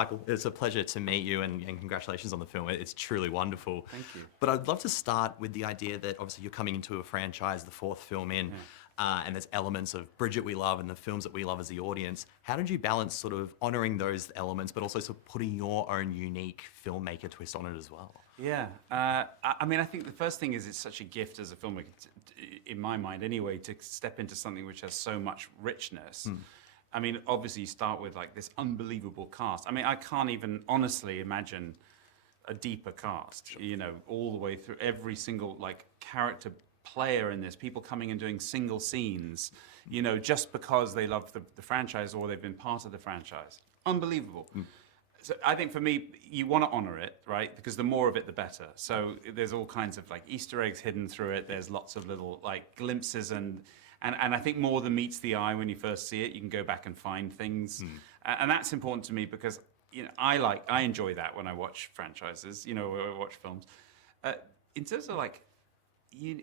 Michael, it's a pleasure to meet you, and congratulations on the film. It's truly wonderful. Thank you. But I'd love to start with the idea that obviously you're coming into a franchise, the fourth film in, and there's elements of Bridget we love and the films that we love as the audience. How did you balance sort of honouring those elements, but also sort of putting your own unique filmmaker twist on it as well? Yeah, I mean, I think the first thing is it's such a gift as a filmmaker, in my mind anyway, to step into something which has so much richness. I mean, obviously you start with like this unbelievable cast. I mean, I can't even honestly imagine a deeper cast, you know, all the way through every single like character player in this, people coming and doing single scenes, you know, just because they love the franchise or they've been part of the franchise. Unbelievable. So I think for me, you want to honor it, right? Because the more of it, the better. So there's all kinds of like Easter eggs hidden through it. There's lots of little like glimpses and I think more than meets the eye when you first see it. You can go back and find things. And that's important to me because, you know, I enjoy that when I watch franchises, you know, when I watch films. In terms of like,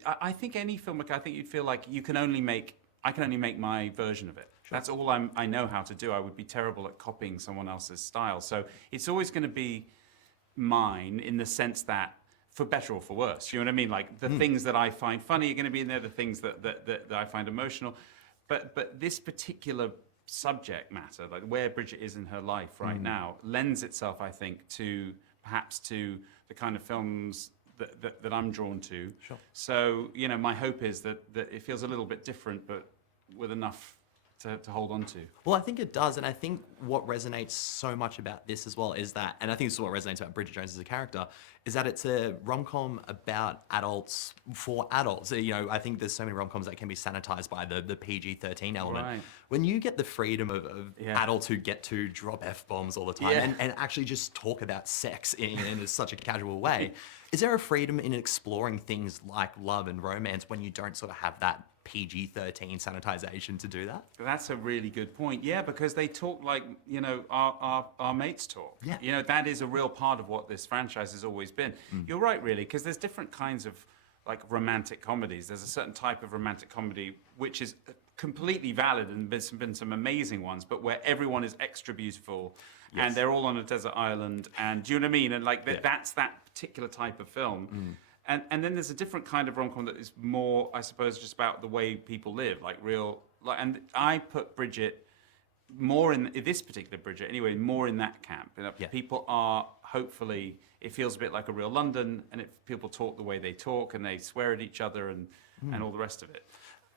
I think any filmmaker, I think you'd feel like I can only make my version of it. Sure. That's all I know how to do. I would be terrible at copying someone else's style. So it's always going to be mine in the sense that, for better or for worse, you know what I mean? Like the things that I find funny are going to be in there, the things that I find emotional. But this particular subject matter, like where Bridget is in her life right now, lends itself, I think, to perhaps to the kind of films that I'm drawn to. Sure. So, you know, my hope is that it feels a little bit different, but with enough to hold on to. Well, I think it does, and I think what resonates so much about this as well is that, and I think this is what resonates about Bridget Jones as a character, is that it's a rom-com about adults for adults. You know, I think there's so many rom-coms that can be sanitized by the PG-13 element. Right. When you get the freedom of adults who get to drop F-bombs all the time and actually just talk about sex in such a casual way, is there a freedom in exploring things like love and romance when you don't sort of have that PG-13 sanitization to do that? That's a really good point. Yeah, because they talk like, you know, our mates talk. Yeah. You know, that is a real part of what this franchise has always been. You're right, really, because there's different kinds of like romantic comedies. There's a certain type of romantic comedy which is completely valid, and there's been some amazing ones, but where everyone is extra beautiful and they're all on a desert island, and do you know what I mean? And like that's that particular type of film. And then there's a different kind of rom-com that is more, I suppose, just about the way people live, like real. Like, and I put Bridget more in this particular Bridget anyway, more in that camp. You know, people are hopefully. It feels a bit like a real London, and people talk the way they talk, and they swear at each other, and all the rest of it.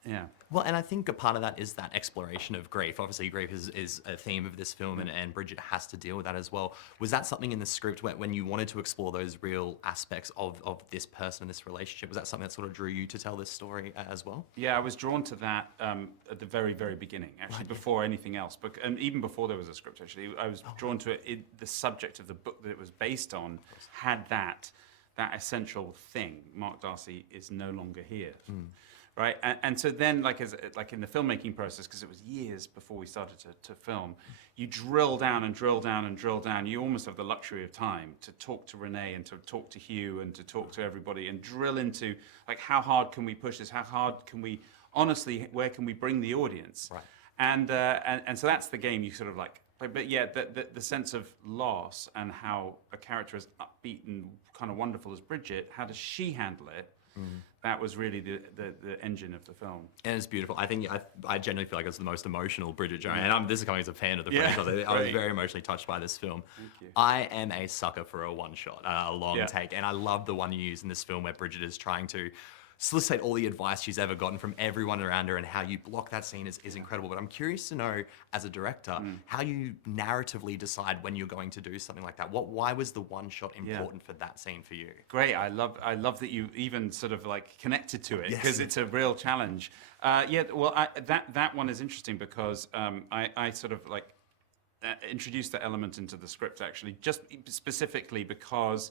Yeah. Well, and I think a part of that is that exploration of grief. Obviously, grief is a theme of this film, and Bridget has to deal with that as well. Was that something in the script when you wanted to explore those real aspects of this person and this relationship? Was that something that sort of drew you to tell this story as well? Yeah, I was drawn to that at the very, very beginning, actually, before anything else. And even before there was a script, actually, I was drawn to it. The subject of the book that it was based on had that essential thing. Mark Darcy is no longer here. Right, and so then, like in the filmmaking process, because it was years before we started to film, you drill down and drill down and drill down. You almost have the luxury of time to talk to Renee and to talk to Hugh and to talk to everybody and drill into like how hard can we push this? How hard can we honestly? Where can we bring the audience? Right. And so that's the game. You sort of like, but yeah, the sense of loss and how a character as upbeat and kind of wonderful as Bridget, how does she handle it? That was really the engine of the film. And it's beautiful. I think I genuinely feel like it's the most emotional Bridget Jones. And this is coming as a fan of the franchise. I was very emotionally touched by this film. Thank you. I am a sucker for a one-shot, a long take. And I love the one you use in this film where Bridget is trying to solicit all the advice she's ever gotten from everyone around her, and how you block that scene is incredible. But I'm curious to know, as a director, how you narratively decide when you're going to do something like that. Why was the one shot important for that scene for you? Great, I love that you even sort of like connected to it, because it's a real challenge. That one is interesting because I sort of like introduced that element into the script, actually, just specifically because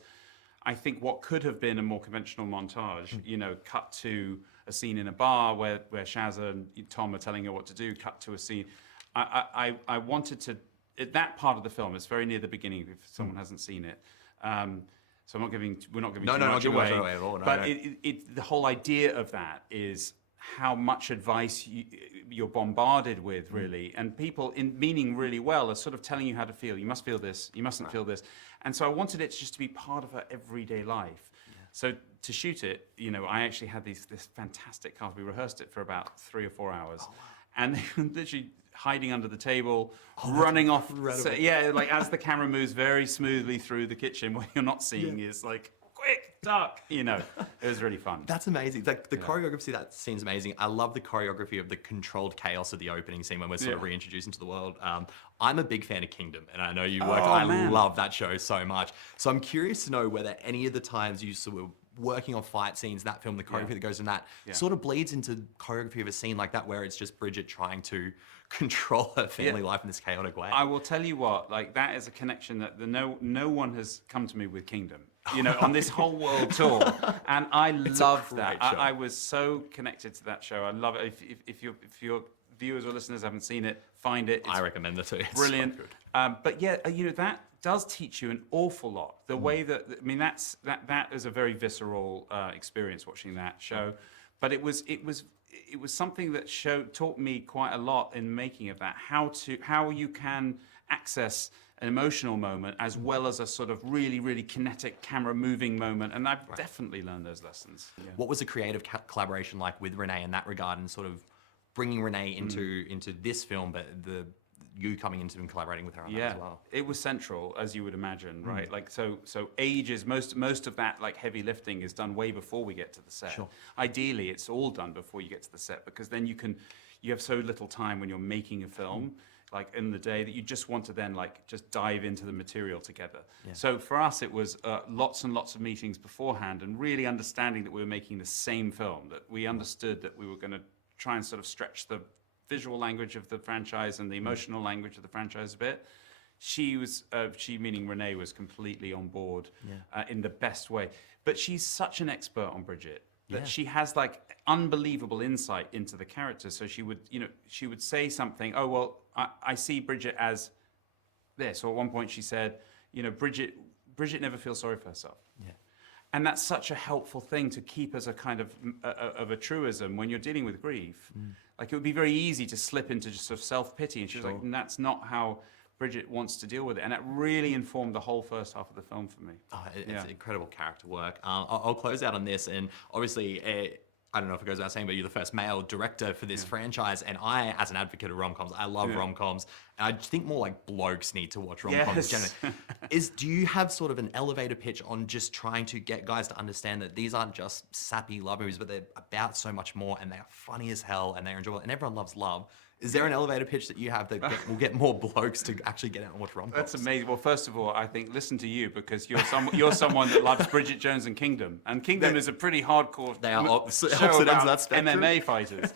I think what could have been a more conventional montage, you know, cut to a scene in a bar where Shazza and Tom are telling her what to do, cut to a scene. I wanted to, at that part of the film, it's very near the beginning if someone hasn't seen it. So we're not giving too much away. At all. But the whole idea of that is how much advice you're bombarded with, really, and people meaning really well are sort of telling you how to feel. You must feel this. You mustn't feel this. And so I wanted it just to be part of her everyday life. Yeah. So to shoot it, I actually had this fantastic cast. We rehearsed it for about 3 or 4 hours, and they were literally hiding under the table, running off. So, like as the camera moves very smoothly through the kitchen, what you're not seeing is like, quick, duck, it was really fun. That's amazing. Like the choreography, that seems amazing. I love the choreography of the controlled chaos of the opening scene when we're sort of reintroduced into the world. I'm a big fan of Kingdom, and I know you worked, I love that show so much. So I'm curious to know whether any of the times you sort of working on fight scenes, that film, the choreography that goes in that sort of bleeds into choreography of a scene like that, where it's just Bridget trying to control her family life in this chaotic way. I will tell you what, like that is a connection that no one has come to me with Kingdom, on this whole world tour, and I love that. I was so connected to that show. I love it. If your viewers or listeners haven't seen it, find it. I recommend it too. It's brilliant. So good. But yeah, that does teach you an awful lot. The way that that is a very visceral experience watching that show, but it was something that taught me quite a lot in making of that. How you can access an emotional moment as well as a sort of really, really kinetic camera moving moment, and I've definitely learned those lessons. Yeah. What was the creative collaboration like with RENEE in that regard, and sort of bringing RENEE into this film, but you coming into and collaborating with her on that as well? It was central, as you would imagine, right? Like so ages, most of that like heavy lifting is done way before we get to the set. Sure. Ideally, it's all done before you get to the set, because then you have so little time when you're making a film, like in the day, that you just want to then like just dive into the material together. Yeah. So for us, it was lots and lots of meetings beforehand, and really understanding that we were making the same film, that we understood that we were going to try and sort of stretch the visual language of the franchise and the emotional language of the franchise a bit. She meaning RENEE, was completely on board in the best way. But she's such an expert on Bridget that she has like unbelievable insight into the character. So she would say something, oh, well, I see Bridget as this. Or at one point she said, Bridget never feels sorry for herself. Yeah. And that's such a helpful thing to keep as a kind of a truism when you're dealing with grief. Like it would be very easy to slip into just sort of self-pity, and she was like, and that's not how Bridget wants to deal with it. And it really informed the whole first half of the film for me. Oh, it's incredible character work. I'll close out on this, and obviously, I don't know if it goes without saying, but you're the first male director for this franchise, and I, as an advocate of rom-coms, I love rom-coms, and I think more like blokes need to watch rom-coms generally. Do you have sort of an elevator pitch on just trying to get guys to understand that these aren't just sappy love movies, but they're about so much more, and they're funny as hell, and they're enjoyable, and everyone loves love? Is there an elevator pitch that you have that will get more blokes to actually get out and watch rom-coms? That's amazing. Well, first of all, I think listen to you, because you're someone that loves Bridget Jones and Kingdom, and Kingdom is a pretty hardcore they are opposite show ends about of that spectrum. MMA fighters.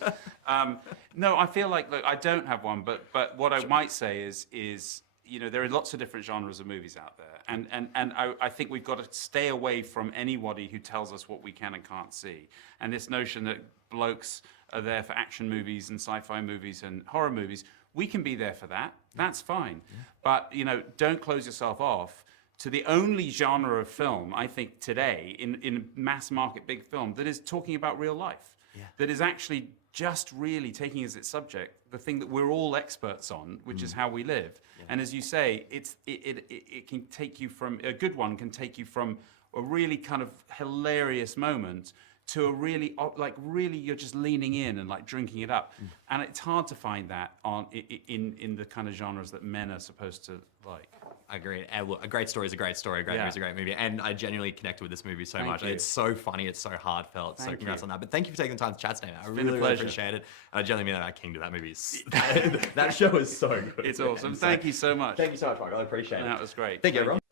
No, I feel like, look, I don't have one, but what I might say is there are lots of different genres of movies out there, and I think we've got to stay away from anybody who tells us what we can and can't see, and this notion that blokes are there for action movies and sci-fi movies and horror movies. We can be there for that. That's fine. But, don't close yourself off to the only genre of film, I think, today in mass market big film that is talking about real life. Yeah. That is actually just really taking as its subject the thing that we're all experts on, which is how we live. Yeah. And as you say, it can take you from, a good one can take you from a really kind of hilarious moment to a really, really you're just leaning in and like drinking it up. And it's hard to find that in the kind of genres that men are supposed to like. I agree. A great story is a great story. A great movie is a great movie. And I genuinely connected with this movie so much. It's so funny. It's so heartfelt. So congrats on that. But thank you for taking the time to chat today. I really appreciate it. And I genuinely mean that. Kingdom, that movie is, that show is so good. It's awesome. Thank you so much. Thank you so much, Michael. I appreciate it. That was great. Thank you, everyone.